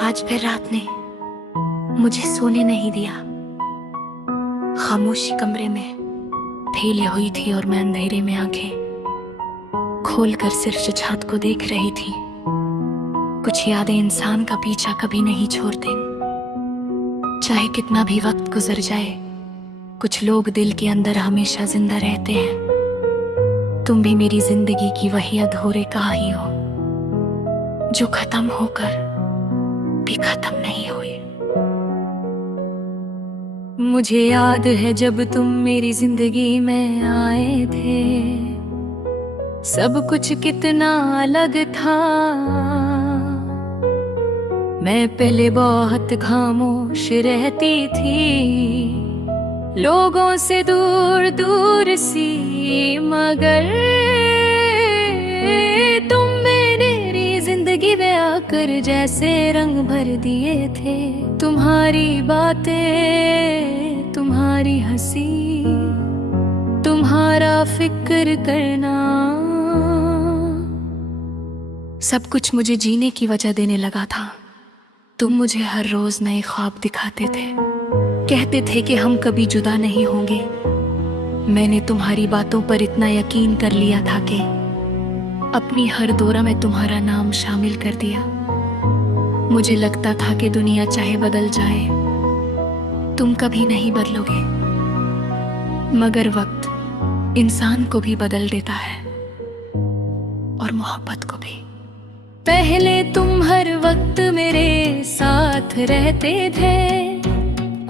आज फिर रात ने मुझे सोने नहीं दिया। खामोशी कमरे में फैली हुई थी और मैं अंधेरे में आंखें खोलकर सिर्फ छत को देख रही थी। कुछ यादें इंसान का पीछा कभी नहीं छोड़ते, चाहे कितना भी वक्त गुजर जाए। कुछ लोग दिल के अंदर हमेशा जिंदा रहते हैं। तुम भी मेरी जिंदगी की वही अधूरे कहानी हो जो खत्म होकर भी खत्म नहीं हुई। मुझे याद है जब तुम मेरी जिंदगी में आए थे, सब कुछ कितना अलग था। मैं पहले बहुत खामोश रहती थी, लोगों से दूर दूर सी, मगर तुम मेरी जिंदगी में आकर जैसे रंग भर दिए थे। तुम्हारी बातें, तुम्हारी हंसी, तुम्हारा फिक्र करना, सब कुछ मुझे जीने की वजह देने लगा था। तुम मुझे हर रोज नए ख्वाब दिखाते थे, कहते थे कि हम कभी जुदा नहीं होंगे। मैंने तुम्हारी बातों पर इतना यकीन कर लिया था कि अपनी हर दौरा में तुम्हारा नाम शामिल कर दिया। मुझे लगता था कि दुनिया चाहे बदल जाए, तुम कभी नहीं बदलोगे, मगर वक्त इंसान को भी बदल देता है और मोहब्बत को भी। पहले तुम हर वक्त मेरे साथ रहते थे,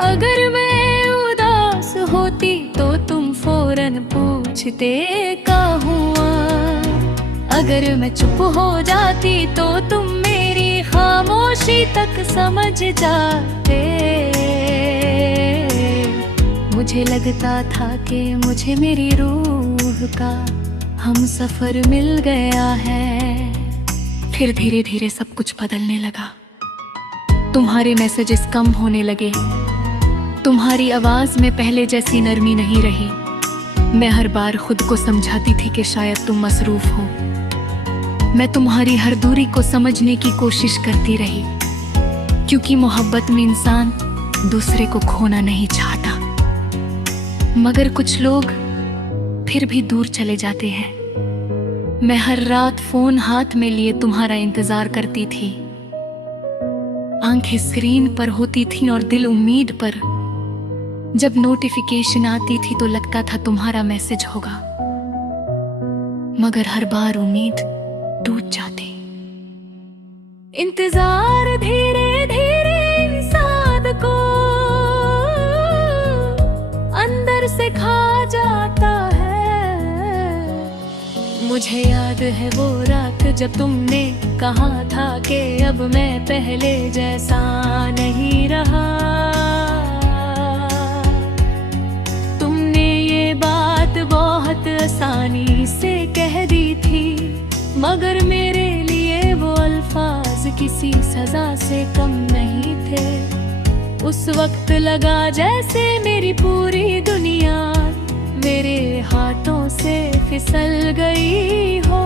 अगर मैं उदास होती तो तुम फौरन पूछते क्या हुआ। अगर मैं चुप हो जाती तो तुम मेरी खामोशी तक समझ जाते। मुझे लगता था कि मुझे मेरी रूह का हम सफर मिल गया है। फिर धीरे धीरे सब कुछ बदलने लगा। तुम्हारे मैसेजेस कम होने लगे, तुम्हारी आवाज में पहले जैसी नरमी नहीं रही। मैं हर बार खुद को समझाती थी कि शायद तुम मसरूफ हो। मैं तुम्हारी हर दूरी को समझने की कोशिश करती रही, क्योंकि मोहब्बत में इंसान दूसरे को खोना नहीं चाहता। मगर कुछ लोग फिर भी दूर चले जाते हैं। मैं हर रात फोन हाथ में लिए तुम्हारा इंतजार करती थी। आंखें स्क्रीन पर होती थीं और दिल उम्मीद पर। जब नोटिफिकेशन आती थी तो लगता था तुम्हारा मैसेज होगा, मगर हर बार उम्मीद टूट जाती। इंतजार धीरे धीरे इंसान को अंदर से खा जाता है। मुझे याद है वो रात जब तुमने कहा था कि अब मैं पहले जैसा नहीं रहा। तुमने ये बात बहुत आसानी से कह दी थी, मगर मेरे लिए वो अल्फाज किसी सजा से कम नहीं थे। उस वक्त लगा जैसे मेरी पूरी दुनिया मेरे हाथों से फिसल गई हो।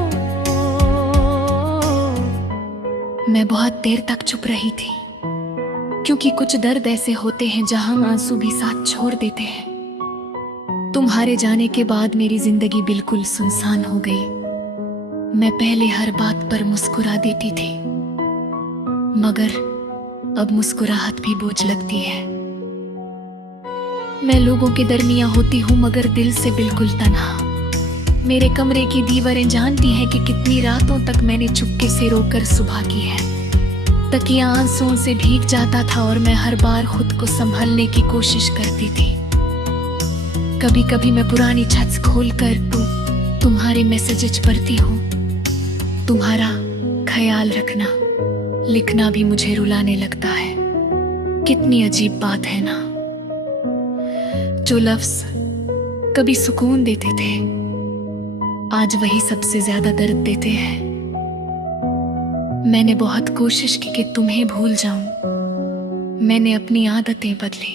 मैं बहुत देर तक चुप रही थी, क्योंकि कुछ दर्द ऐसे होते हैं जहां आंसू भी साथ छोड़ देते हैं। तुम्हारे जाने के बाद मेरी जिंदगी बिल्कुल सुनसान हो गई। मैं पहले हर बात पर मुस्कुरा देती थी, मगर अब मुस्कुराहट भी बोझ लगती है। मैं लोगों के दरमियां होती हूँ, मगर दिल से बिल्कुल तन्हा। मेरे कमरे की दीवारें जानती हैं कि कितनी रातों तक मैंने चुपके से रोकर सुबह की है। तकिया आंसुओं से भीग जाता था और मैं हर बार खुद को संभलने की कोशिश करती थी। कभी कभी मैं पुरानी छत खोलकर तुम्हारे मैसेजेस पढ़ती हूँ। तुम्हारा ख्याल रखना लिखना भी मुझे रुलाने लगता है। कितनी अजीब बात है ना, जो लफ्ज कभी सुकून देते थे आज वही सबसे ज्यादा दर्द देते हैं। मैंने बहुत कोशिश की कि तुम्हें भूल जाऊं, मैंने अपनी आदतें बदली।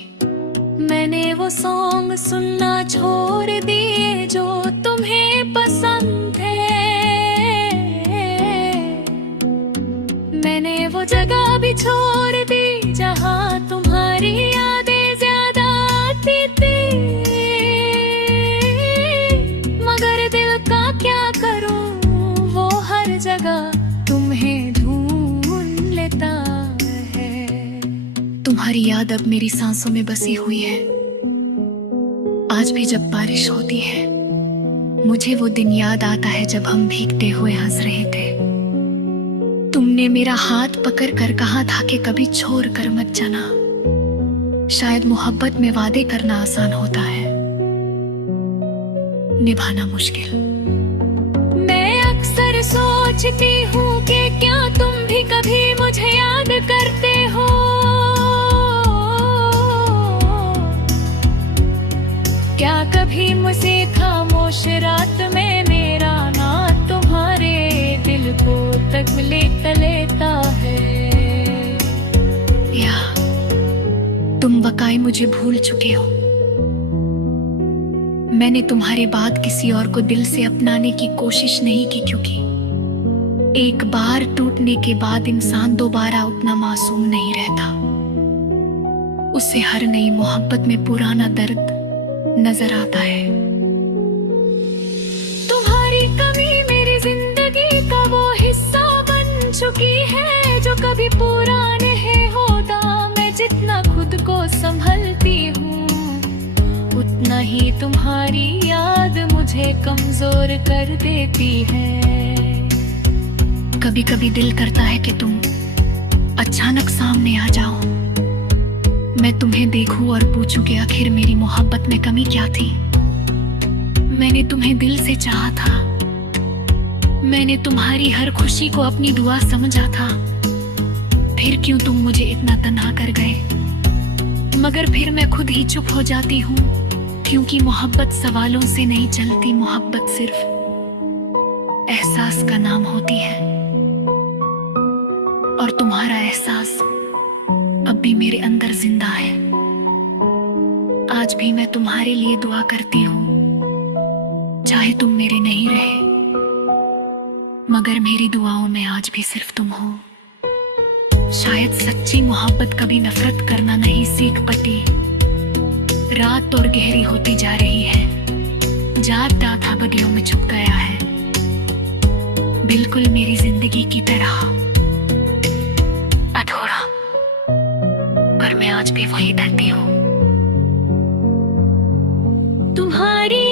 मैंने वो सॉन्ग सुनना छोड़ दिए जो तुम्हें पसंद थे। मैंने वो जगह भी छोड़ जगह तुम्हें ढूंढ लेता है। तुम्हारी याद अब मेरी सांसों में बसी हुई है। आज भी जब बारिश होती है मुझे वो दिन याद आता है जब हम भीगते हुए हंस रहे थे। तुमने मेरा हाथ पकड़ कर कहा था कि कभी छोड़ कर मत जाना। शायद मोहब्बत में वादे करना आसान होता है, निभाना मुश्किल। मैं अक्सर सोचती हूँ कि क्या तुम भी कभी मुझे याद करते हो। क्या कभी मुझे खामोश रात में मेरा नाम तुम्हारे दिल को तक लेता है। या तुम बकाए मुझे भूल चुके हो। मैंने तुम्हारे बाद किसी और को दिल से अपनाने की कोशिश नहीं की, क्योंकि एक बार टूटने के बाद इंसान दोबारा उतना मासूम नहीं रहता। उसे हर नई मोहब्बत में पुराना दर्द नजर आता है। तुम्हारी कमी मेरी जिंदगी का वो हिस्सा बन चुकी है जो कभी पूरा नहीं होता। मैं जितना खुद को संभलती हूँ उतना ही तुम्हारी याद मुझे कमजोर कर देती है। कभी कभी दिल करता है कि तुम अचानक सामने आ जाओ, मैं तुम्हें देखूं और पूछूं कि आखिर मेरी मोहब्बत में कमी क्या थी। मैंने तुम्हें दिल से चाहा था, मैंने तुम्हारी हर खुशी को अपनी दुआ समझा था। फिर क्यों तुम मुझे इतना तन्हा कर गए। मगर फिर मैं खुद ही चुप हो जाती हूँ, क्योंकि मोहब्बत सवालों से नहीं चलती। मोहब्बत सिर्फ एहसास का नाम होती है, और तुम्हारा एहसास अब भी मेरे अंदर जिंदा है। आज भी मैं तुम्हारे लिए दुआ करती हूँ, चाहे तुम मेरे नहीं रहे, मगर मेरी दुआओं में आज भी सिर्फ तुम हो। शायद सच्ची मोहब्बत कभी नफरत करना नहीं सीख पाती। रात और गहरी होती जा रही है, जागता था बदियों में छुप गया है, बिल्कुल मेरी जिंदगी की तरह अधूरा, पर मैं आज भी वही रहती हूँ। तुम्हारी